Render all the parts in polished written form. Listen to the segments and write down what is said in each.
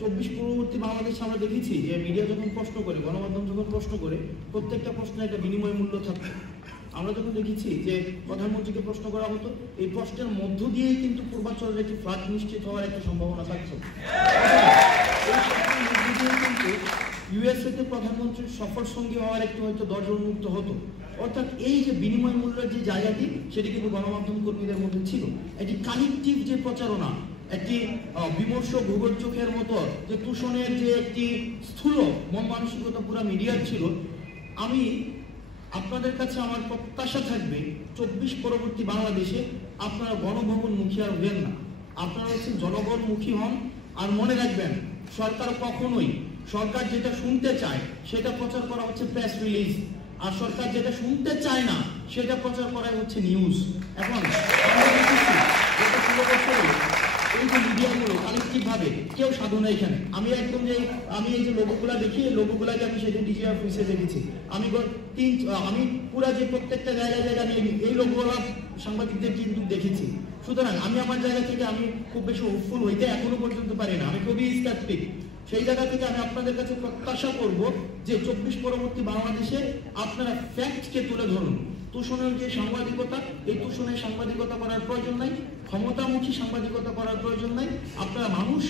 24 পূর্ববর্তী বাংলাদেশে আমরা দেখেছি যে মিডিয়া যখন প্রশ্ন করে, গণমাধ্যম যখন প্রশ্ন করে, প্রত্যেকটা প্রশ্নে একটা বিনিময় মূল্য থাকতো। আমরা যখন দেখেছি যে প্রধানমন্ত্রীকে প্রশ্ন করা হতো, এই প্রশ্নের মধ্য দিয়েই কিন্তু পূর্বাঞ্চলের একটি ফ্লাড নিশ্চিত হওয়ার একটা সম্ভাবনা থাকছে। কিন্তু ইউএসএতে প্রধানমন্ত্রীর সফর সঙ্গী হওয়ার একটু হয়তো দরজা উন্মুক্ত হতো। অর্থাৎ এই যে বিনিময় মূল্যের যে জায়গাটি, সেটি কিন্তু গণমাধ্যম কর্মীদের মধ্যে ছিল। একটি কালেকটিভ যে প্রচারণা, একটি বিমর্ষ ভূগোল চোখের মতো যে তুষণের যে একটি স্থূল মন মানসিকতা পুরো মিডিয়ার ছিল। আমি আপনাদের কাছে আমার প্রত্যাশা থাকবে 24 পরবর্তী বাংলাদেশে আপনারা গণভবনমুখী আর হবেন না, আপনারা হচ্ছেন জনগণমুখী হন। আর মনে রাখবেন, সরকার কখনোই সরকার যেটা শুনতে চায় সেটা প্রচার করা হচ্ছে প্রেস রিলিজ, আর সরকার যেটা শুনতে চায় না সেটা প্রচার করা হচ্ছে নিউজ। এখন এই যে মিডিয়াগুলো কালেকটিভ ভাবে কেউ সাধু না এখানে। আমি একদম যে আমি এই যে লোগোগুলা দেখি, এই লোগোগুলাকে আমি সেদিন ডিজি অফিসে দেখেছি। আমি পুরা যে প্রত্যেকটা জায়গায় আমি এই লোগোগুলা সাংবাদিকদের কিন্তু দেখেছি। সুতরাং আমি আমার জায়গা থেকে আমি খুব বেশি হোপফুল হইতে এখনো পর্যন্ত পারি না, আমি খুবই স্কেপটিক। সেই জায়গা থেকে আমি আপনাদের কাছে প্রত্যাশা করব যে 24 পরবর্তী বাংলাদেশে আপনারা ফ্যাক্টকে তুলে ধরুন। তুষণের যে সাংবাদিকতা, এই তুষণের সাংবাদিকতা করার প্রয়োজন নাই, ক্ষমতামুখী সাংবাদিকতা করার প্রয়োজন নাই। আপনারা মানুষ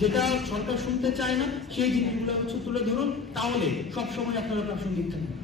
যেটা সরকার শুনতে চায় না সেই জিনিসগুলো হচ্ছে তুলে ধরুন, তাহলে সবসময় আপনারা প্রাসঙ্গিক থাকবেন।